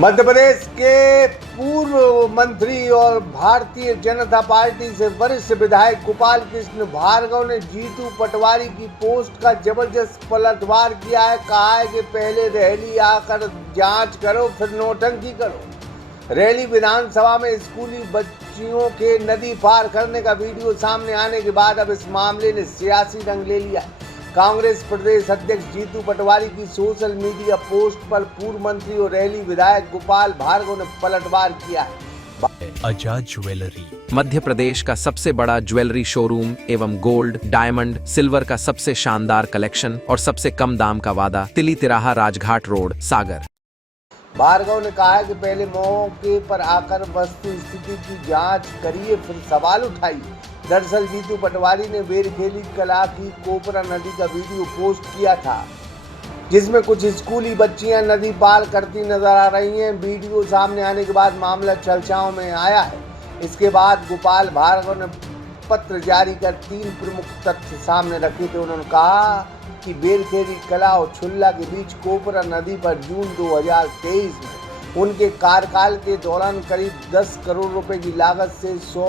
मध्य प्रदेश के पूर्व मंत्री और भारतीय जनता पार्टी से वरिष्ठ विधायक गोपाल कृष्ण भार्गव ने जीतू पटवारी की पोस्ट का जबरदस्त पलटवार किया है। कहा है कि पहले रैली आकर जांच करो फिर नौटंकी करो। रैली विधानसभा में स्कूली बच्चियों के नदी पार करने का वीडियो सामने आने के बाद अब इस मामले ने सियासी रंग ले लिया है। कांग्रेस प्रदेश अध्यक्ष जीतू पटवारी की सोशल मीडिया पोस्ट पर पूर्व मंत्री और रैली विधायक गोपाल भार्गव ने पलटवार किया है। आजाद ज्वेलरी मध्य प्रदेश का सबसे बड़ा ज्वेलरी शोरूम एवं गोल्ड, डायमंड, सिल्वर का सबसे शानदार कलेक्शन और सबसे कम दाम का वादा, तिली तिराहा, राजघाट रोड, सागर। भार्गव ने कहा है कि पहले मौके पर आकर वस्तु स्थिति की जांच करिए फिर सवाल उठाइए। दरअसल जीतू पटवारी ने बेरखेली कला की कोपरा नदी का वीडियो पोस्ट किया था, जिसमें कुछ स्कूली बच्चियां नदी पार करती नजर आ रही हैं। वीडियो सामने आने के बाद मामला चर्चाओं में आया है। इसके बाद गोपाल भार्गव ने पत्र जारी कर 3 प्रमुख तथ्य सामने रखे थे। उन्होंने कहा कि बेरखेली कला और छुल्ला के बीच कोपरा नदी पर जून 2023 में उनके कार्यकाल के दौरान करीब 10 करोड़ रुपए की लागत से 100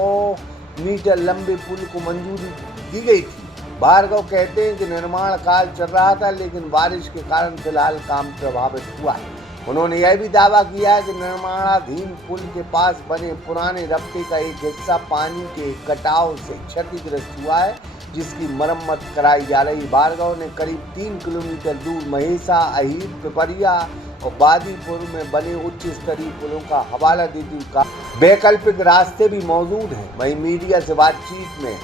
मीटर लंबे पुल को मंजूरी दी गई थी। भार्गव कहते हैं कि निर्माण कार्य चल रहा था, लेकिन बारिश के कारण फिलहाल काम प्रभावित हुआ है। उन्होंने यह भी दावा किया है कि निर्माणाधीन पुल के पास बने पुराने रपटे का एक हिस्सा पानी के कटाव से क्षतिग्रस्त हुआ है, जिसकी मरम्मत कराई जा रही। भार्गव ने करीब 3 किलोमीटर दूर महेसा, अहीर, पिपरिया और बादीपुर में बने उच्च स्तरीय पुलों का हवाला देते हुए कहा वैकल्पिक रास्ते भी मौजूद हैं। वहीं मीडिया से बातचीत में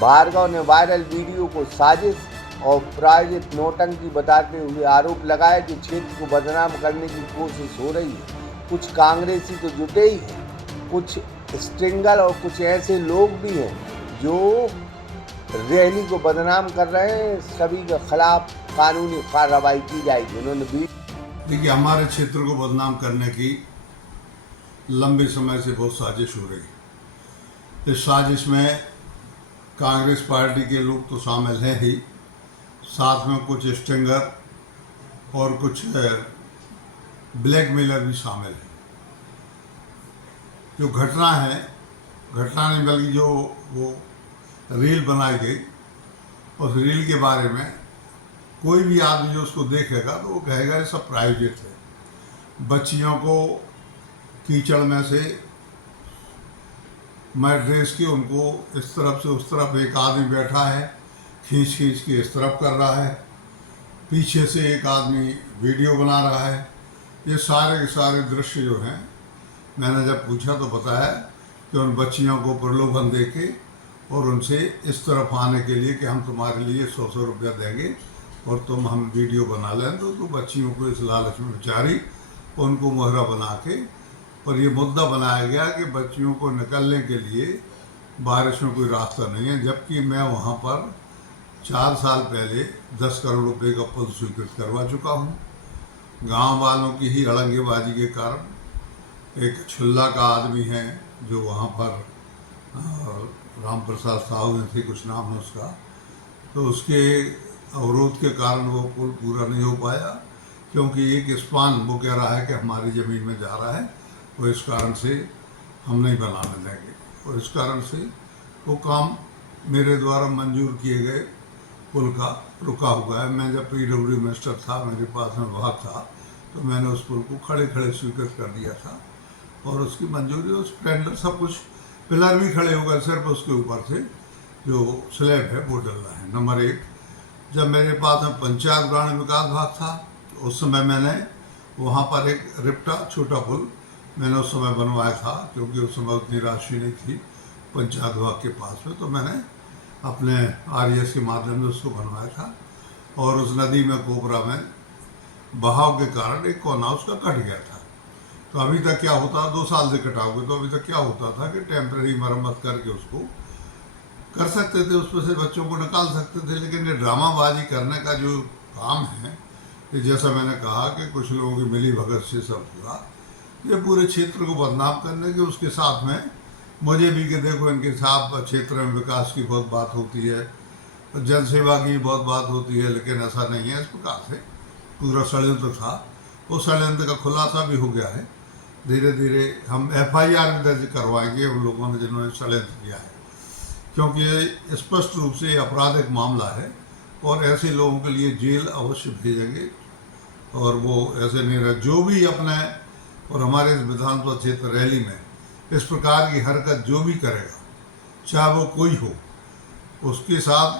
भार्गव ने वायरल वीडियो को साजिश और प्रायोजित नौटंकी बताते हुए आरोप लगाया कि क्षेत्र को बदनाम करने की कोशिश हो रही है। कुछ कांग्रेसी तो जुटे ही हैं, कुछ स्ट्रिंगल और कुछ ऐसे लोग भी हैं जो रैली को बदनाम कर रहे हैं। सभी के खिलाफ कानूनी कार्रवाई की जाएगी। उन्होंने भी देखिए, हमारे क्षेत्र को बदनाम करने की लंबे समय से बहुत साजिश हो रही। इस साजिश में कांग्रेस पार्टी के लोग तो शामिल हैं ही, साथ में कुछ स्ट्रिंगर और कुछ ब्लैकमेलर भी शामिल हैं। जो घटना नहीं बल्कि जो वो रील बनाई गई, उस रील के बारे में कोई भी आदमी जो उसको देखेगा तो वो कहेगा ये सब प्रायोजित है। बच्चियों को कीचड़ में से मैट ड्रेस के उनको इस तरफ से उस तरफ एक आदमी बैठा है, खींच के इस तरफ कर रहा है, पीछे से एक आदमी वीडियो बना रहा है। ये सारे के सारे दृश्य जो हैं, मैंने जब पूछा तो बताया कि उन बच्चियों को प्रलोभन देके और उनसे इस तरफ आने के लिए कि हम तुम्हारे लिए 100 रुपया देंगे और तुम हम वीडियो बना लें, तो बच्चियों को इस लालच में बेचारी उनको मोहरा बना के और ये मुद्दा बनाया गया कि बच्चियों को निकलने के लिए बारिश में कोई रास्ता नहीं है। जबकि मैं वहाँ पर 4 साल पहले 10 करोड़ रुपए का पुल स्वीकृत करवा चुका हूँ। गांव वालों की ही अड़ंगेबाजी के कारण एक छुल्ला का आदमी है जो वहाँ पर राम प्रसाद साहू ने थे, कुछ नाम है उसका, तो उसके अवरोध के कारण वो पुल पूरा नहीं हो पाया, क्योंकि एक स्पान वो कह रहा है कि हमारी ज़मीन में जा रहा है, वो इस कारण से हम नहीं बनाने देंगे। और इस कारण से वो काम मेरे द्वारा मंजूर किए गए पुल का रुका हुआ है। मैं जब PWD मिनिस्टर था, मेरे पास में विभाग था, तो मैंने उस पुल को खड़े स्वीकृत कर दिया था और उसकी मंजूरी, उस टेंडर सब कुछ, पिलर भी खड़े हो गए, सिर्फ उसके ऊपर से जो स्लैब है वो डलना है। नंबर 1, जब मेरे पास में पंचायत ग्रामीण विकास विभाग था, तो उस समय मैंने वहाँ पर एक रिप्टा छोटा पुल मैंने उस समय बनवाया था, क्योंकि उस समय उतनी राशि नहीं थी पंचायत विभाग के पास में, तो मैंने अपने RES के माध्यम से उसको बनवाया था। और उस नदी में कोपरा में बहाव के कारण एक कोना उसका कट गया था। तो अभी तक क्या होता, 2 साल से कटा हुआ, तो अभी तक क्या होता था कि टेम्परेरी मरम्मत करके उसको कर सकते थे, उसमें से बच्चों को निकाल सकते थे। लेकिन ये ड्रामाबाजी करने का जो काम है, ये जैसा मैंने कहा कि कुछ लोगों की मिली भगत से सब हुआ, ये पूरे क्षेत्र को बदनाम करने के, उसके साथ में मुझे भी कि देखो इनके साथ क्षेत्र में विकास की बहुत बात होती है, जनसेवा की बहुत बात होती है, लेकिन ऐसा नहीं है। इस प्रकार से पूरा षड्यंत्र था, वो षड्यंत्र का खुलासा भी हो गया है धीरे धीरे हम FIR भी दर्ज करवाएंगे उन लोगों ने जिन्होंने षड्यंत्र किया है, क्योंकि ये स्पष्ट रूप से आपराधिक मामला है और ऐसे लोगों के लिए जेल अवश्य भेजेंगे। और वो ऐसे नहीं रहे जो भी अपने और हमारे इस विधानसभा क्षेत्र रैली में इस प्रकार की हरकत जो भी करेगा, चाहे वो कोई हो, उसके साथ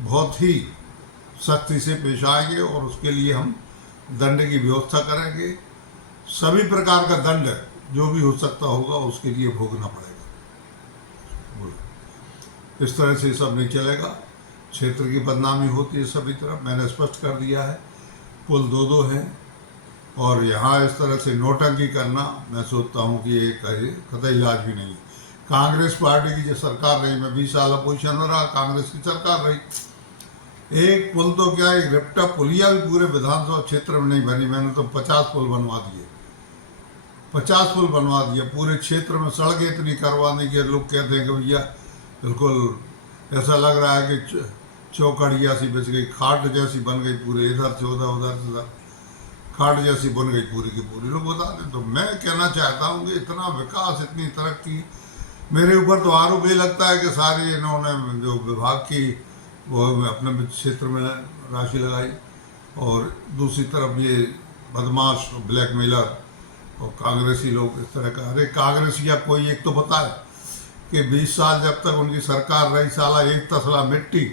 बहुत ही सख्ती से पेश आएंगे और उसके लिए हम दंड की व्यवस्था करेंगे। सभी प्रकार का दंड जो भी हो सकता होगा उसके लिए भोगना पड़ेगा। इस तरह से सब नहीं चलेगा, क्षेत्र की बदनामी होती है सभी तरफ। मैंने स्पष्ट कर दिया है, पुल दो हैं और यहाँ इस तरह से नोटंकी करना मैं सोचता हूँ कि ये कतई इलाज भी नहीं है। कांग्रेस पार्टी की जो सरकार रही, मैं 20 साल अपोजिशन में रहा, कांग्रेस की सरकार रही, एक पुल तो क्या, एक रिप्टा पुलिया भी पूरे विधानसभा क्षेत्र में नहीं बनी। मैंने तो 50 पुल बनवा दिए, 50 पुल बनवा दिया पूरे क्षेत्र में। सड़कें इतनी करवाने की लोग कहते हैं कि भैया बिल्कुल ऐसा लग रहा है कि चौकड़िया सी बच गई, खाट जैसी बन गई पूरे, इधर से उधर उधर से उधर खाट जैसी बन गई पूरी की पूरी, लोग बता दें। तो मैं कहना चाहता हूँ कि इतना विकास, इतनी तरक्की, मेरे ऊपर तो आरोप ये लगता है कि सारी इन्होंने जो विभाग की वो अपने क्षेत्र में राशि लगाई और दूसरी तरफ ये बदमाश ब्लैकमेलर और कांग्रेसी लोग इस तरह का। अरे कांग्रेसी या कोई एक तो बताए कि 20 साल जब तक उनकी सरकार रही, साला एक तसला मिट्टी,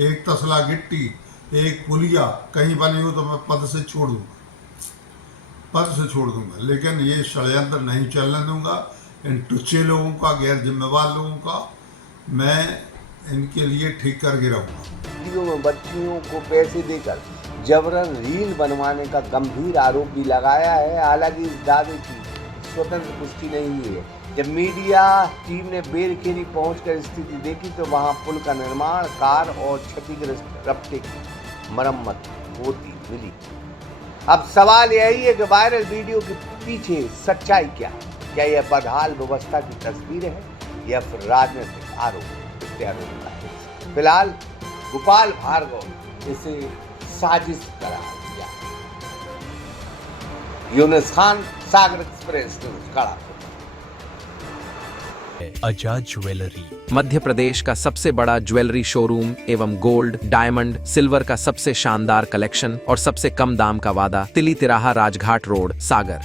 एक तसला गिट्टी, एक पुलिया कहीं बनी हो तो मैं पद से छोड़ दूंगा। लेकिन ये षड्यंत्र नहीं चलने दूंगा। इन टुच्चे लोगों का, गैर जिम्मेवार लोगों का मैं इनके लिए ठीक करके रहूँगा। वीडियो में बच्चियों को पैसे देकर जबरन रील बनवाने का गंभीर आरोप भी लगाया है। हालांकि इस दावे की स्वतंत्र पुष्टि नहीं हुई है। जब मीडिया टीम ने बेरखेरी पहुंचकर स्थिति देखी तो वहां पुल का निर्माण, कार और क्षतिग्रस्त रफ्ते की मरम्मत होती मिली। अब सवाल यही है कि वायरल वीडियो के पीछे सच्चाई क्या है? क्या यह बदहाल व्यवस्था की तस्वीर है या फिर राजनीतिक आरोप प्रत्यारोप का है? फिलहाल गोपाल भार्गव इसे साजिश करार दिया। यूनुस खान, सागर एक्सप्रेस न्यूज, खड़ा। आजाद ज्वेलरी मध्य प्रदेश का सबसे बड़ा ज्वेलरी शोरूम एवं गोल्ड, डायमंड, सिल्वर का सबसे शानदार कलेक्शन और सबसे कम दाम का वादा, तिली तिराहा राजघाट रोड, सागर।